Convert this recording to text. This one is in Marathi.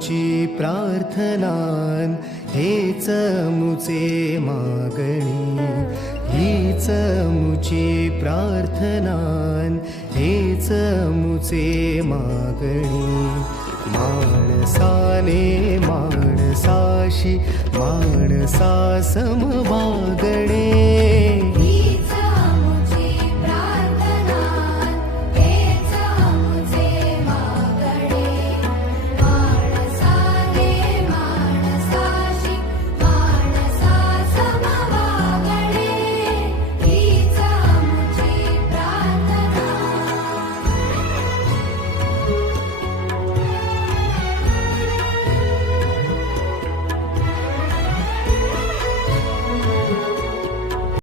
मुची प्रार्थनान हेच मुचे मागणी, हीच मुची प्रार्थनान हेच मुचे मागणी. माणसाने माणसाशी माणसा समवागणे,